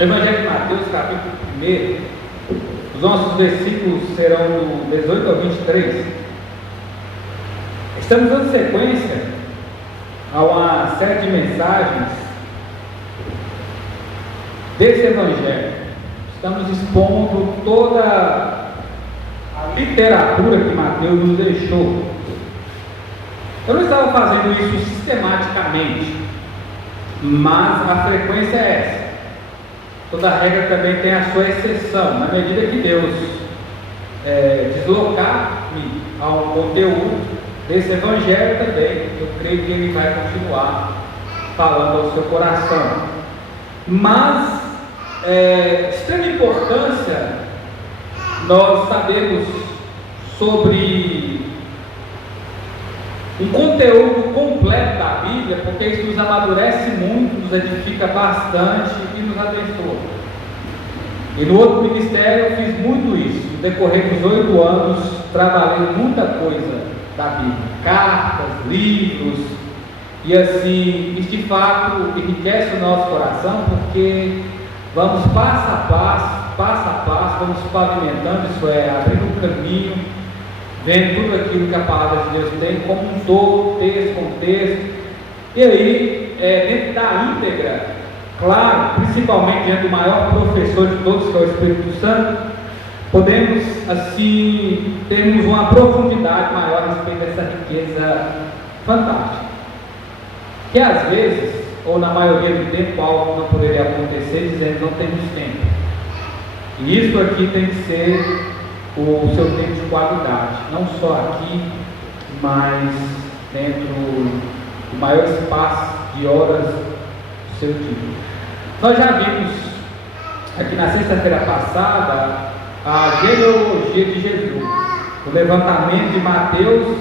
Evangelho de Mateus, capítulo 1, os nossos versículos serão do 18 ao 23. Estamos dando sequência a uma série de mensagens desse Evangelho. Estamos expondo toda a literatura que Mateus nos deixou. Eu não estava fazendo isso sistematicamente, mas a frequência é essa. Toda regra também tem a sua exceção. Na medida que Deus deslocar-me ao conteúdo desse Evangelho também, eu creio que Ele vai continuar falando ao seu coração. Mas, de extrema importância, nós sabemos sobre um conteúdo completo da Bíblia, porque isso nos amadurece muito, nos edifica bastante e nos abençoa. E no outro ministério eu fiz muito isso. No decorrer dos 8 anos, trabalhei muita coisa da Bíblia, cartas, livros, e assim, isso de fato enriquece o nosso coração, porque vamos passo a passo, vamos pavimentando, isso é, abrindo um caminho, vendo tudo aquilo que a palavra de Deus tem como um todo, texto com texto, e aí, dentro da íntegra, claro, principalmente diante do maior professor de todos, que é o Espírito Santo, podemos assim, termos uma profundidade maior a respeito dessa riqueza fantástica, que às vezes, ou na maioria do tempo, algo não poderia acontecer, dizendo não temos tempo, e isso aqui tem que ser o seu tempo de qualidade, não só aqui, mas dentro do maior espaço de horas do seu dia. Nós já vimos aqui na sexta-feira passada a genealogia de Jesus, o levantamento de Mateus,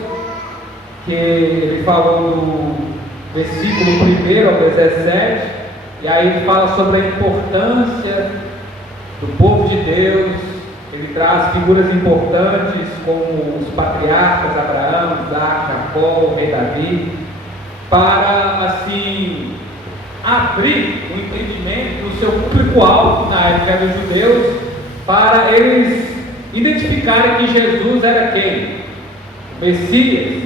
que ele falou no versículo 1 ao 17, e aí ele fala sobre a importância do povo de Deus. Ele traz figuras importantes como os patriarcas Abraão, Isaac, Jacó, o rei Davi, para assim abrir o entendimento do seu público-alvo na época dos judeus, para eles identificarem que Jesus era quem? O Messias,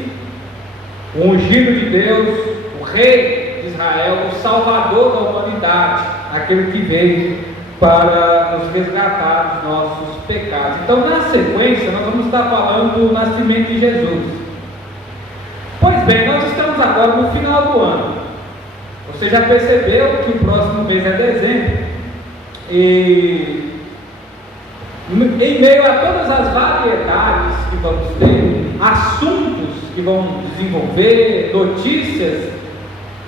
o ungido de Deus, o rei de Israel, o salvador da humanidade, aquele que veio para nos resgatar dos nossos pecados. Então, na sequência, nós vamos estar falando do nascimento de Jesus. Pois bem, nós estamos agora no final do ano. Você já percebeu que o próximo mês é dezembro, e em meio a todas as variedades que vamos ter, assuntos que vão desenvolver, notícias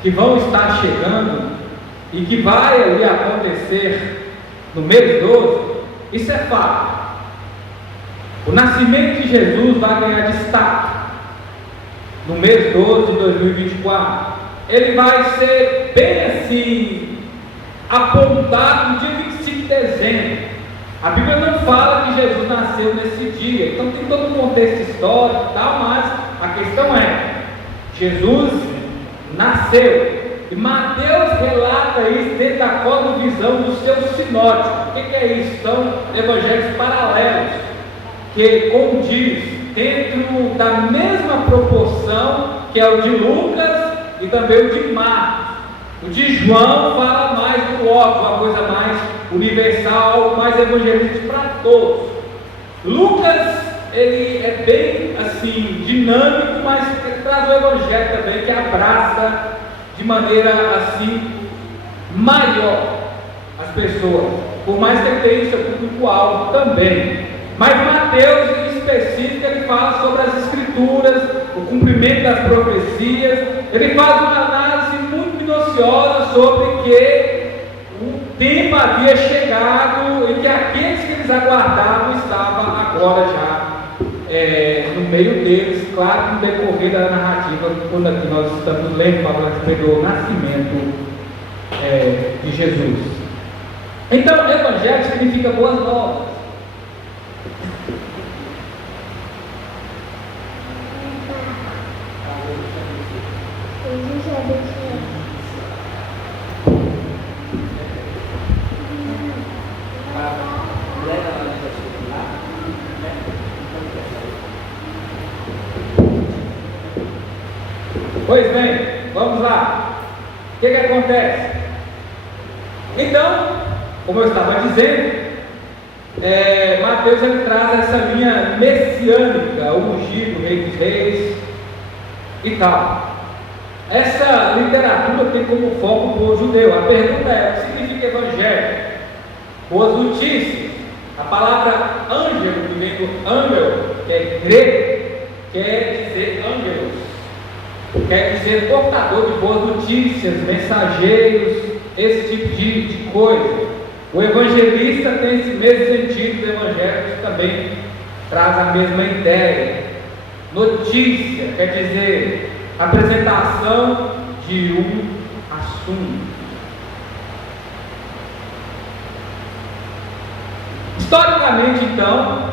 que vão estar chegando e que vai ali acontecer no mês 12, isso é fato. O nascimento de Jesus vai ganhar destaque no mês 12 de 2024. Ele vai ser bem assim apontado no dia 25 de dezembro. A Bíblia não fala que Jesus nasceu nesse dia, então tem todo um contexto histórico e tal, mas a questão é: Jesus nasceu. E Mateus relata isso dentro da cosmovisão do seu sinótico. O que é isso? São evangelhos paralelos, que condiz dentro da mesma proporção que é o de Lucas e também o de Marcos. O de João fala mais do óbvio, uma coisa mais universal, algo mais evangelístico para todos. Lucas, ele é bem assim dinâmico, mas ele traz o evangelho também, que abraça de maneira assim maior as pessoas, por mais que ele tenha seu público-alvo também. Mas Mateus, em específico, ele fala sobre as escrituras, o cumprimento das profecias. Ele faz uma análise muito minuciosa sobre que o tempo havia chegado e que aqueles que eles aguardavam estavam agora já no meio deles, claro, no decorrer da narrativa, quando aqui nós estamos lendo, falando a respeito do nascimento de Jesus. Então, evangelho significa boas novas. Pois bem, vamos lá. O que acontece? Então, como eu estava dizendo, Mateus ele traz essa linha messiânica, o ungido, rei dos reis e tal. Essa literatura tem como foco o povo judeu. A pergunta é: o que significa evangelho? Boas notícias. A palavra ângelo, que vem do ângelo, que é grego, quer dizer ângelos, quer dizer portador de boas notícias, mensageiros, esse tipo de coisa. O evangelista tem esse mesmo sentido do evangelho, que também traz a mesma ideia. Notícia quer dizer apresentação de um assunto. Historicamente, então,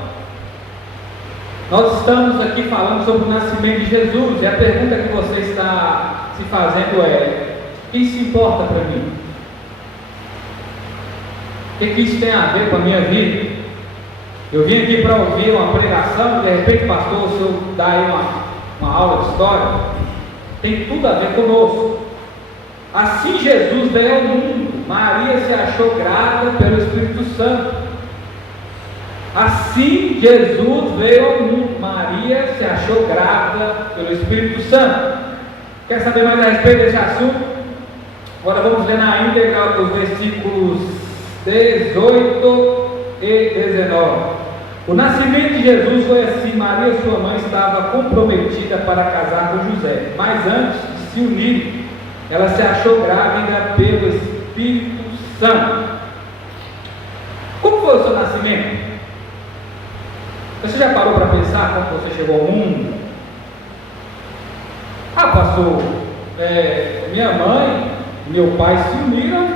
nós estamos aqui falando sobre o nascimento de Jesus, e a pergunta que você está se fazendo é: o que isso importa para mim? O que isso tem a ver com a minha vida? Eu vim aqui para ouvir uma pregação, de repente, pastor, o senhor dá aí uma aula de história. Tem tudo a ver conosco. Assim Jesus veio ao mundo, Maria se achou grávida pelo Espírito Santo. Assim Jesus veio ao mundo, Maria se achou grávida pelo Espírito Santo. Quer saber mais a respeito desse assunto? Agora vamos ler na íntegra os versículos 18 e 19. O nascimento de Jesus foi assim: Maria, sua mãe, estava comprometida para casar com José, mas antes de se unir, ela se achou grávida pelo Espírito Santo. Como foi o seu nascimento? Você já parou para pensar como você chegou ao mundo? Pastor, minha mãe e meu pai se uniram,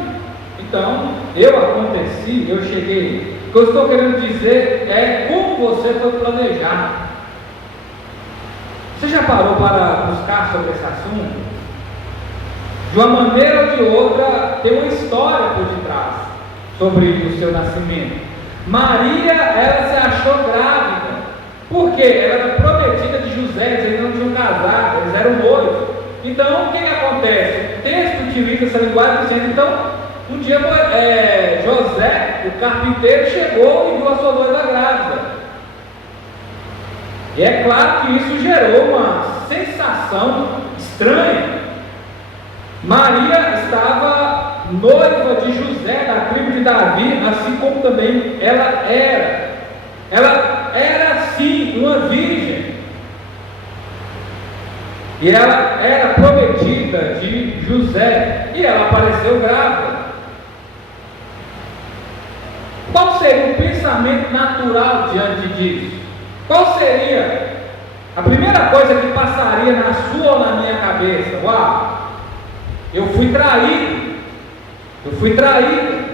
então eu aconteci, eu cheguei. O que eu estou querendo dizer é como você foi planejado. Você já parou para buscar sobre esse assunto? De uma maneira ou de outra, tem uma história por detrás sobre o seu nascimento. Maria, ela se achou grávida. Por quê? Ela era prometida de José, eles não tinham casado, eles eram noivos. Então, o que acontece? O texto utiliza essa linguagem dizendo: então, um dia José, o carpinteiro, chegou e viu a sua noiva grávida. E é claro que isso gerou uma sensação estranha. Maria estava noiva de José, da tribo de Davi, assim como também ela era. Ela era sim uma virgem. E ela era prometida de José. E ela apareceu grávida. Qual seria o pensamento natural diante disso? Qual seria a primeira coisa que passaria na sua ou na minha cabeça? Uau, eu fui traído. Eu fui traído.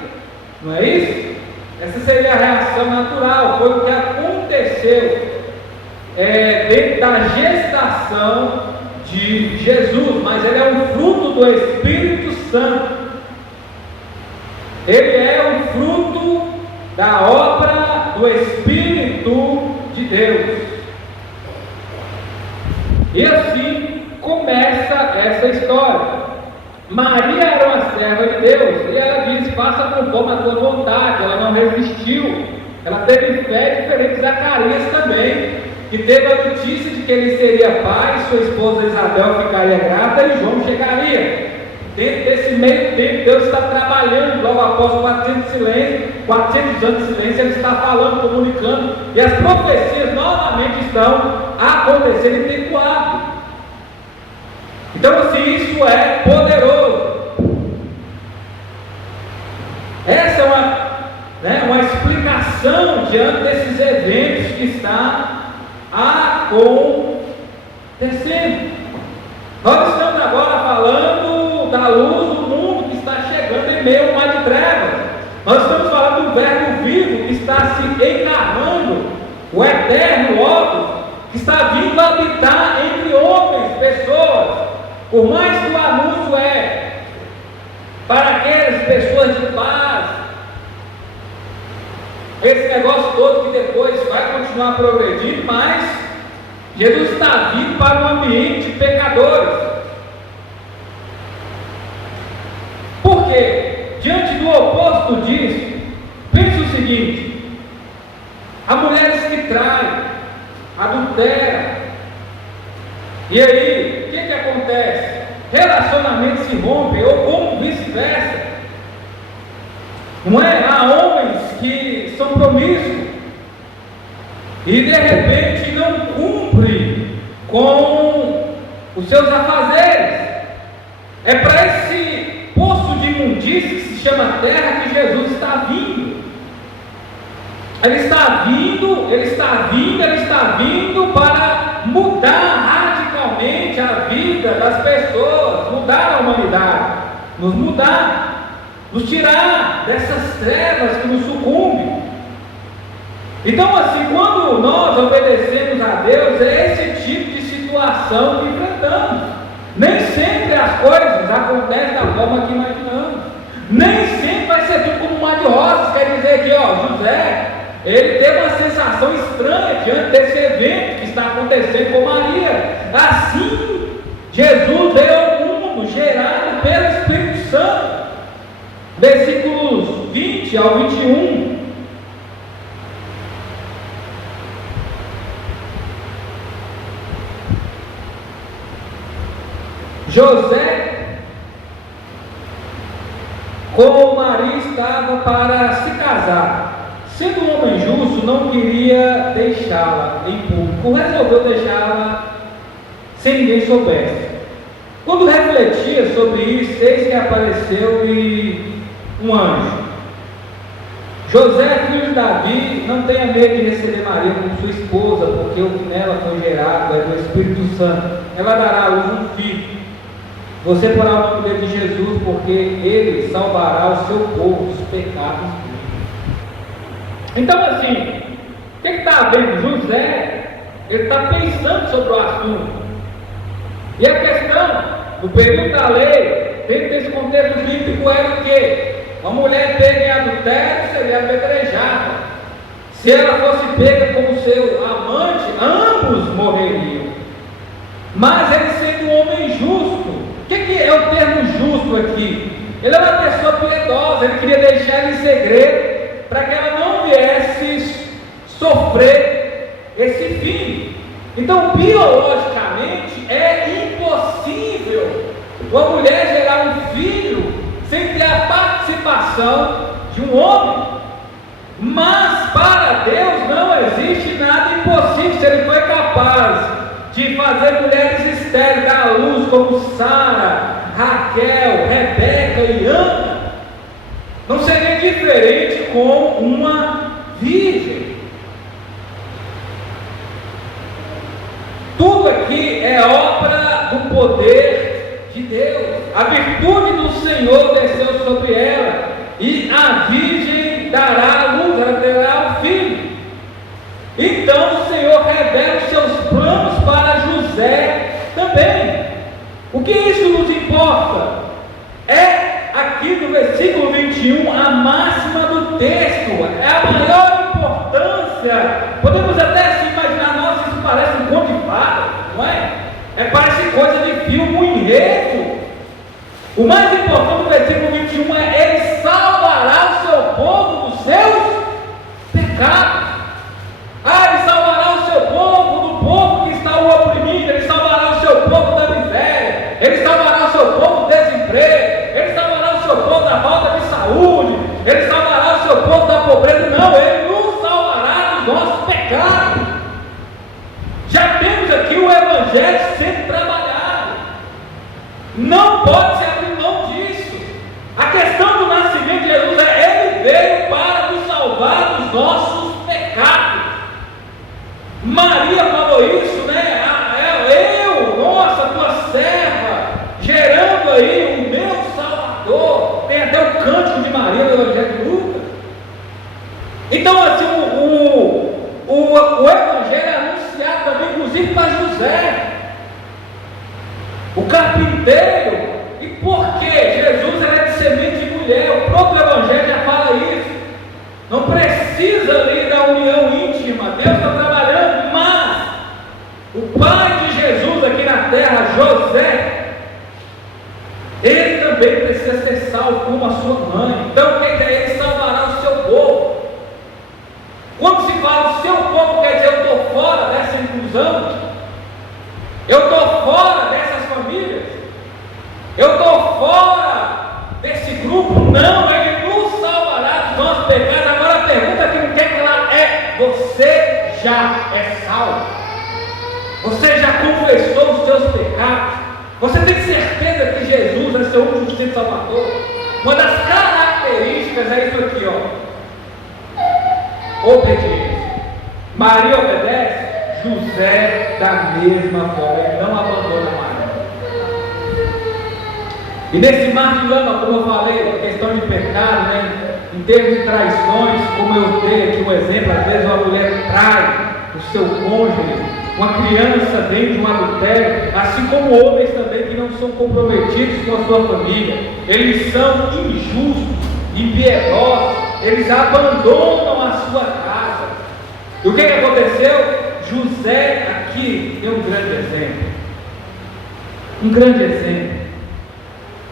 Não é isso? Essa seria a reação natural. Foi o que aconteceu dentro da gestação de Jesus. Mas ele é um fruto do Espírito Santo. Ele é um fruto da obra do Espírito de Deus. E assim começa essa história. Maria era uma serva de Deus, e ela disse: faça conforme a tua vontade. Ela não resistiu, ela teve fé, diferente de Zacarias também, que teve a notícia de que ele seria pai, sua esposa Isabel ficaria grávida e João chegaria. Dentro desse meio tempo, Deus está trabalhando. Logo após 400 anos de silêncio, Ele está falando, comunicando, e as profecias novamente estão acontecendo em tempo hábil. Então, assim, isso é poderoso. Essa é uma explicação diante desses eventos que está acontecendo. Nós estamos agora falando da luz do mundo que está chegando em meio ao mar de trevas. Nós estamos falando do Verbo vivo que está se encarnando, o eterno Logos, que está vindo habitar entre homens, pessoas. Por mais que o anúncio para aquelas pessoas de paz, esse negócio todo que depois vai continuar progredindo, mas Jesus está vindo para um ambiente de pecadores. o oposto disso, pense o seguinte: há mulheres que traem, adulteram, e aí, o que acontece? Relacionamentos se rompem, ou como vice-versa. Não é? Há homens que são promíscuos e de repente não cumprem com os seus afazeres. É para esse poço de imundícia que se chama terra que Jesus está vindo. Ele está vindo para mudar radicalmente a vida das pessoas, mudar a humanidade, nos tirar dessas trevas que nos sucumbem. Então, assim, quando nós obedecemos a Deus, é esse tipo de situação que enfrentamos. Nem sempre as coisas acontecem da forma que imaginamos. Nem sempre vai ser tudo como um mar de rosas. Quer dizer que, José, ele teve uma sensação estranha diante desse evento que está acontecendo com Maria. Assim, Jesus veio ao mundo, gerado pelo Espírito Santo. Versículos 20 ao 21. José, com Maria, estava para se casar. Sendo um homem justo, não queria deixá-la em público, resolveu deixá-la sem ninguém soubesse. Quando refletia sobre isso, eis que apareceu-lhe um anjo. José, filho de Davi, não tenha medo de receber Maria como sua esposa, porque o que nela foi gerado é do Espírito Santo. Ela dará à luz um filho. Você porá o nome dele de Jesus, porque ele salvará o seu povo dos pecados. Então, assim, o que está havendo? José, ele está pensando sobre o assunto. E a questão, no período da lei, dentro desse contexto bíblico, era o quê? Uma mulher pega em adultério seria apedrejada. Se ela fosse pega com o seu amante, ambos morreriam. Mas ele sendo um homem justo, o que é o termo justo aqui? Ele é uma pessoa piedosa, ele queria deixar ela em segredo, para que ela não viesse sofrer esse fim. Então, biologicamente, é impossível uma mulher gerar um filho sem ter a participação de um homem. Mas para Deus não existe nada impossível. Se Ele foi capaz de fazer mulheres estéreis dar à luz como Sara, Raquel, Rebeca e Ana, não seria diferente com uma virgem. Tudo aqui é obra do poder de Deus. A virtude do Senhor desceu sobre ela, e a virgem dará à luz, ela terá um filho. Então o Senhor revela os seus planos para José também. O que isso nos importa? É aqui no versículo 21 a máxima do texto, é a maior importância. Podemos até se imaginar, nossa, isso parece um conto de fada, não é? Parece coisa de filme, um enredo. O mais importante do versículo 21 é: Ele salvará o seu povo dos seus pecados. Ele salvará o seu povo do povo que está o oprimindo, Ele salvará o seu povo da miséria, Ele salvará o seu povo do desemprego, Ele salvará o seu povo da falta de saúde, Ele salvará o seu povo da pobreza. Não, Ele nos salvará dos nossos pecados. Já temos aqui o Evangelho sendo trabalhado, não pode se abrir mão disso. A questão do nascimento de Jesus Ele veio para nos salvar dos nossos pecados. Maria falou isso, né? Nossa, tua serva, gerando aí o meu Salvador. Tem até o cântico de Maria no Evangelho de Lucas. Então, assim, o Evangelho é anunciado também, inclusive para José, o carpinteiro. E por que? Jesus era de semente de mulher. O próprio Evangelho já fala isso. Não precisa ali da união íntima. Deus está trabalhando, mas o pai de Jesus aqui na terra, José, ele também precisa ser salvo como a sua mãe. Então o que é salvo? Você já confessou os seus pecados? Você tem certeza que Jesus é seu único suficiente Salvador? Uma das características é isso aqui, obediência. Maria obedece, José da mesma forma, ele não abandona Maria. E nesse mar de lama, como eu falei, a questão de pecado, né? Em termos de traições, como eu dei aqui um exemplo, às vezes uma mulher trai o seu cônjuge, uma criança dentro de um adultério, assim como homens também que não são comprometidos com a sua família, eles são injustos, impiedosos, eles abandonam a sua casa. E o que aconteceu? José aqui tem um grande exemplo,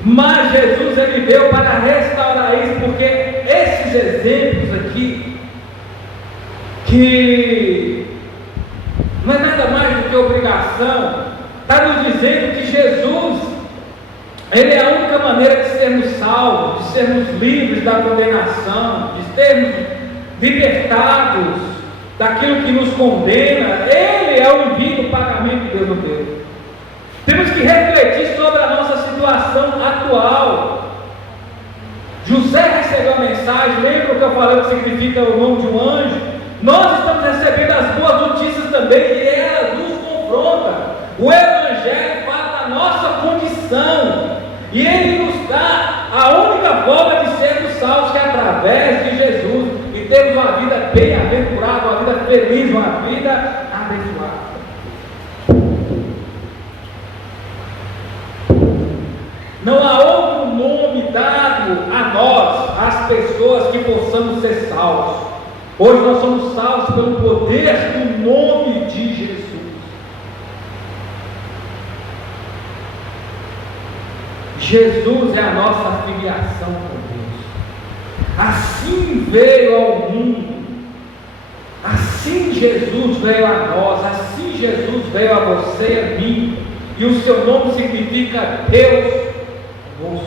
mas Jesus ele veio para restaurar isso, porque esses exemplos aqui, que não é nada mais do que obrigação, está nos dizendo que Jesus, ele é a única maneira de sermos salvos, de sermos livres da condenação, de sermos libertados daquilo que nos condena. Ele é o envio, pagamento que Deus nos deu. Temos que refletir sobre a nossa situação atual. José recebeu a mensagem, lembra o que eu falei que significa o nome de um anjo? Nós estamos recebendo as boas notícias também, e elas nos confrontam. O Evangelho fala da nossa condição, e ele nos dá a única forma de sermos salvos, que é através de Jesus, e termos uma vida bem-aventurada, uma vida feliz, uma vida abençoada. Não há outro nome dado a nós, às pessoas, que possamos ser salvos. Hoje nós somos salvos pelo poder do nome de Jesus. Jesus é a nossa filiação com Deus. Assim veio ao mundo, assim Jesus veio a nós, assim Jesus veio a você e a mim. E o seu nome significa Deus conosco.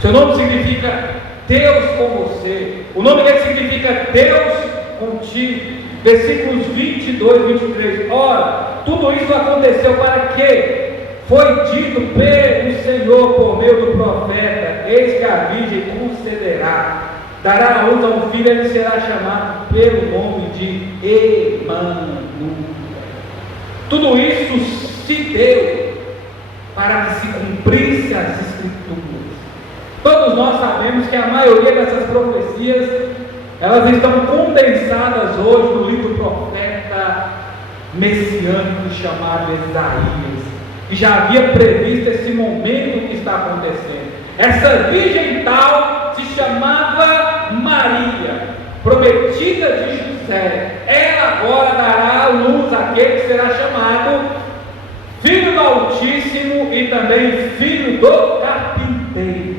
Seu nome significa Deus com você. O nome dele significa Deus contigo. Versículos 22 e 23. Ora, tudo isso aconteceu para que foi dito pelo Senhor por meio do profeta: eis que a virgem concederá, dará a luz a um filho, ele será chamado pelo nome de Emanuel. Tudo isso se deu para que se cumprisse as Escrituras. Todos nós sabemos que a maioria dessas profecias, elas estão condensadas hoje no livro do profeta messiânico chamado Isaías, que já havia previsto esse momento que está acontecendo. Essa virgem tal se chamava Maria, prometida de José. Ela agora dará à luz àquele que será chamado Filho do Altíssimo e também Filho do Carpinteiro.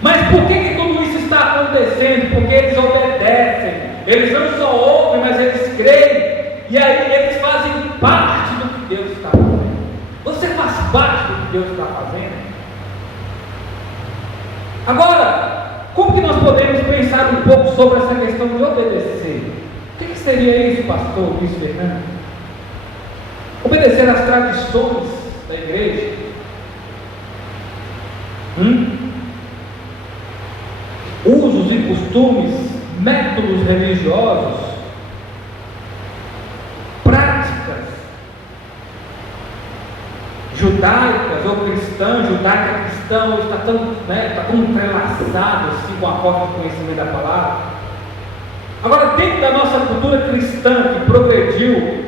Mas por que tudo isso está acontecendo? Porque eles obedecem, eles não só ouvem, mas eles creem, e aí eles fazem parte do que Deus está fazendo. Você faz parte do que Deus está fazendo? Agora, como que nós podemos pensar um pouco sobre essa questão de obedecer? O que seria isso, pastor Luiz Fernando? Obedecer às tradições da igreja? Usos e costumes, métodos religiosos, práticas judaicas ou cristãs, judaica cristã, hoje está tão entrelaçado assim com a forma de conhecimento da palavra. Agora, dentro da nossa cultura cristã que progrediu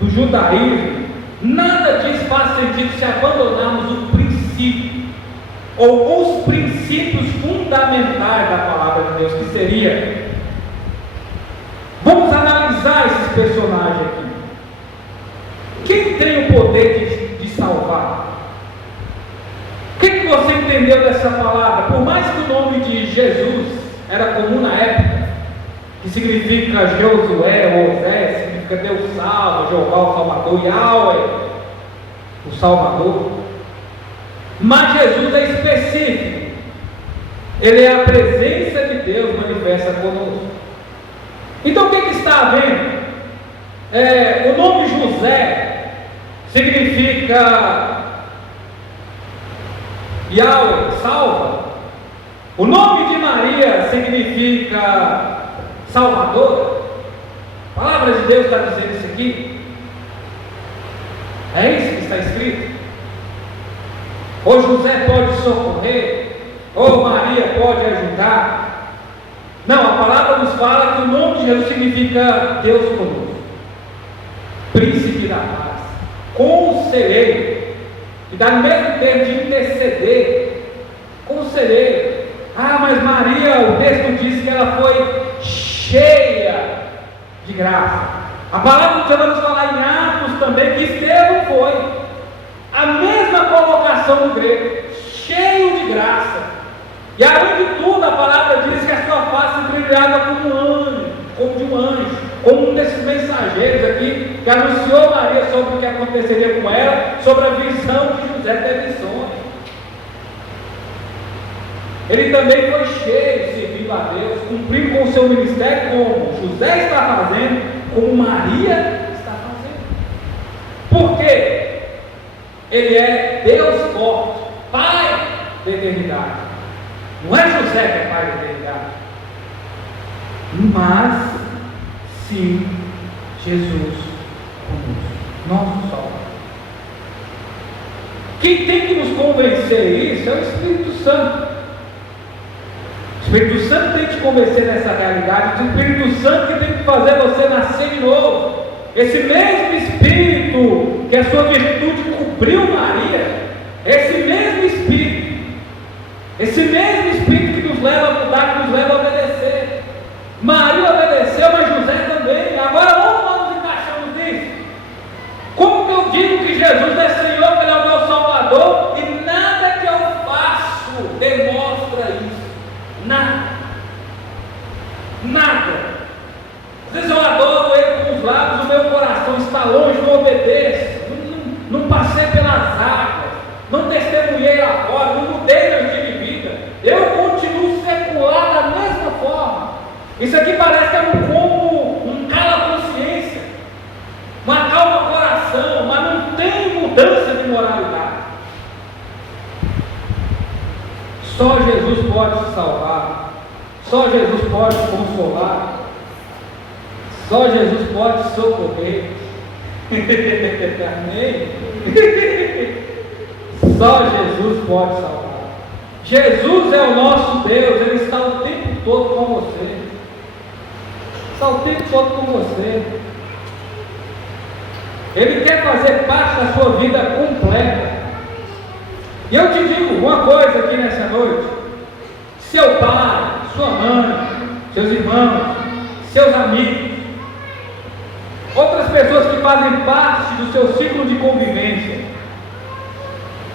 do judaísmo, nada disso faz sentido se abandonarmos o princípio ou os princípios fundamentais da palavra de Deus, que seria, vamos analisar esses personagens aqui. Quem tem o poder de salvar? O que você entendeu dessa palavra? Por mais que o nome de Jesus era comum na época, que significa Josué ou Osé, significa Deus salva, Jeová o Salvador, Yahweh o Salvador, mas Jesus é específico. Ele é a presença de Deus manifesta conosco. Então o que está havendo? O nome José significa Yahweh, salva. O nome de Maria significa Salvador. A palavra de Deus está dizendo isso aqui. É isso que está escrito. Ou José pode socorrer, ou Maria pode ajudar. Não, a palavra nos fala que o nome de Jesus significa Deus conosco, Príncipe da paz, Conselheiro, que dá no mesmo termo de interceder, Conselheiro. Mas Maria, o texto diz que ela foi cheia de graça. A palavra do Senhor vai nos falar em Atos também que Estevão foi. A mesma colocação no grego, cheio de graça. E além de tudo, a palavra diz que a sua face brilhava como um anjo, como de um anjo, como um desses mensageiros aqui, que anunciou a Maria sobre o que aconteceria com ela, sobre a visão que José teve em sonho. Ele também foi cheio, servindo a Deus, cumprindo com o seu ministério, como José está fazendo, como Maria está fazendo. Por quê? Ele é Deus forte, Pai da eternidade. Não é José que é Pai da eternidade, mas sim Jesus conosco, nosso Salvador. Quem tem que nos convencer isso é o Espírito Santo. O Espírito Santo tem que te convencer nessa realidade. O Espírito Santo que tem que fazer você nascer de novo. Esse mesmo Espírito que a sua virtude cobriu Maria, esse mesmo Espírito que nos leva a mudar, que nos leva a obedecer. Maria obedeceu, mas José também. Agora onde nós nos encaixamos nisso? Como que eu digo que Jesus é Senhor, que Ele é o meu Salvador, e nada que eu faço demonstra isso? Nada. Às vezes eu adoro Ele com os lábios, o meu coração está longe, não obedeço, não passei pelas águas, não testemunhei lá fora, não mudei meu estilo de vida, eu continuo secular da mesma forma. Isso aqui parece que é um cala-consciência, uma calma coração, mas não tem mudança de moralidade. Só Jesus pode se salvar, só Jesus pode consolar, só Jesus pode socorrer. Amém? Só Jesus pode salvar. Jesus é o nosso Deus, Ele está o tempo todo com você. Está o tempo todo com você. Ele quer fazer parte da sua vida completa. E eu te digo uma coisa aqui nessa noite: seu pai, sua mãe, seus irmãos, seus amigos, outras pessoas que fazem parte do seu ciclo de convivência,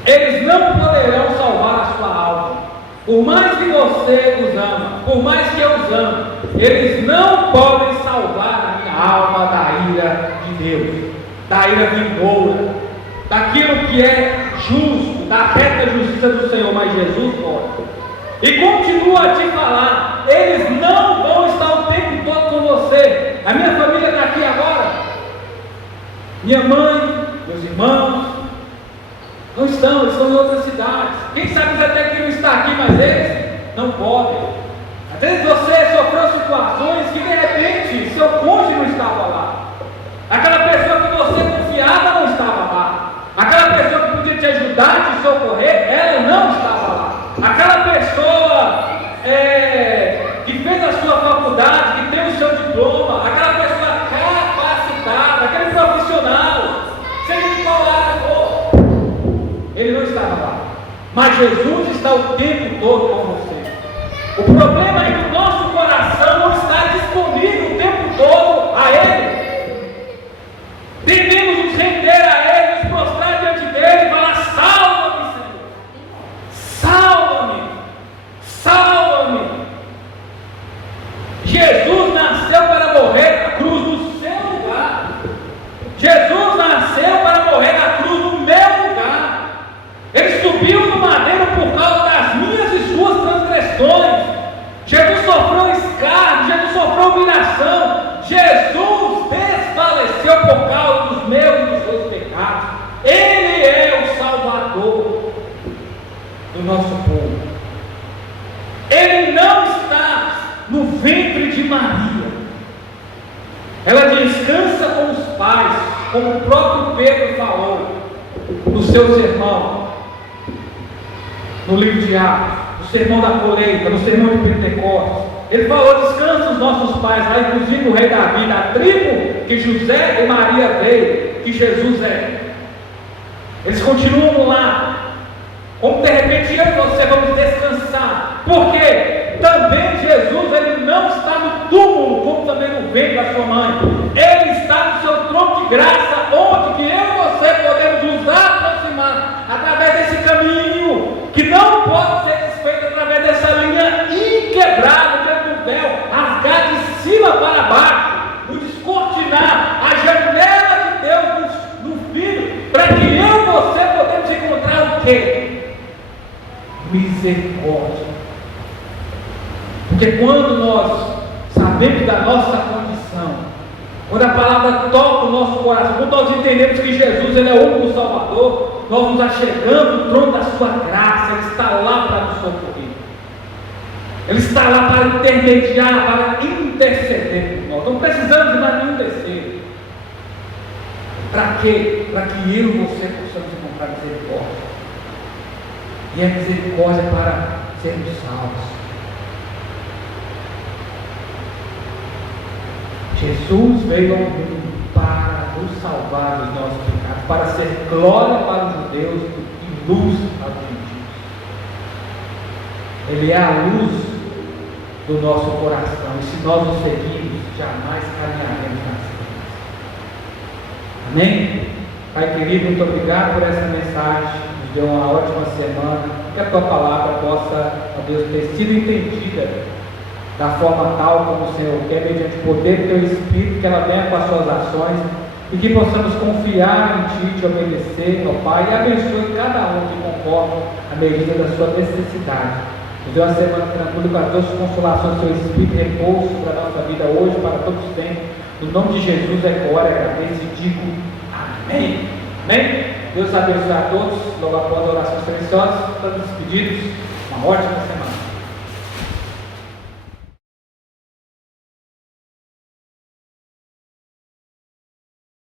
eles não poderão salvar a sua alma. Por mais que você os ama, por mais que eu os ame, eles não podem salvar a minha alma da ira de Deus, da ira vindoura, daquilo que é justo, da reta justiça do Senhor. Mas Jesus pode. E continua a te falar: eles não vão estar o tempo todo com você. A minha família está aqui agora, minha mãe, meus irmãos não estão, eles estão em outras cidades. Quem sabe até que não está aqui, mas eles não podem. Às vezes você sofreu situações que de repente seu cônjuge não estava lá, aquela pessoa que você confiava não estava lá, aquela pessoa que podia te ajudar, te socorrer, ela não estava lá, aquela pessoa que fez a sua faculdade, que tem o seu diploma, aquela pessoa capacitada, aquele profissional, seja de qual área for, ele não estava lá. Mas Jesus está o tempo todo com você. O problema é que o nosso coração não está disponível o tempo todo a Ele. Devemos nos render a Ele, nos prostrar diante dEle e falar: salva-me, Senhor, salva-me, salva-me. Jesus nasceu para morrer na cruz no seu lugar. Jesus nasceu para morrer na cruz no meu lugar. Ele subiu no madeiro por causa das minhas e suas transgressões. padeceu por causa dos meus e dos seus pecados. Ele é o Salvador do nosso povo. Ele não está no ventre de Maria. Ela descansa com os pais, como o próprio Pedro falou no seu sermão, no livro de Atos, no sermão da colheita, no sermão de Pentecostes. Ele falou: descansa os nossos pais, lá inclusive o rei Davi, da tribo que José e Maria veio, que Jesus é. Eles continuam lá. Como de repente eu e você vamos descansar. Porque também Jesus, ele não está no túmulo, como também no ventre da sua mãe. Ele está no seu trono de graça, onde que eu e você podemos nos aproximar através desse caminho, que não pode ser desfeito através dessa linha inquebrável dentro do véu, rasgar de cima para baixo, o descortinar a janela de Deus no Filho, para que eu e você podemos encontrar o quê? Misericórdia. Porque quando nós sabemos da nossa condição, quando a palavra toca o nosso coração, quando nós entendemos que Jesus, ele é o único Salvador, nós nos achegamos no trono da sua graça. Ele está lá para nos socorrer, ele está lá para intermediar, para interceder por nós. Não precisamos de mais nenhum terceiro. Para quê? Para que eu e você possamos encontrar misericórdia. E a misericórdia para sermos salvos. Jesus veio ao mundo para nos salvar dos nossos pecados, para ser glória para os judeus e luz aos gentios. Ele é a luz do nosso coração, e se nós o seguirmos, jamais caminharemos nas trevas. Amém? Pai querido, muito obrigado por essa mensagem. Nos deu uma ótima semana. Que a tua palavra possa, ó Deus, ter sido entendida da forma tal como o Senhor quer, mediante o poder do teu Espírito, que ela venha com as suas ações, e que possamos confiar em Ti, te obedecer, ó Pai, e abençoe cada um que conforme a medida da sua necessidade. Nos deu uma semana tranquila, com as doces consolações do teu Espírito e repouso para a nossa vida hoje, para todos os tempos. No nome de Jesus é glória, agradeço e digo amém. Amém? Deus abençoe a todos. Logo após a oração silenciosa, estamos despedidos. Uma ótima semana.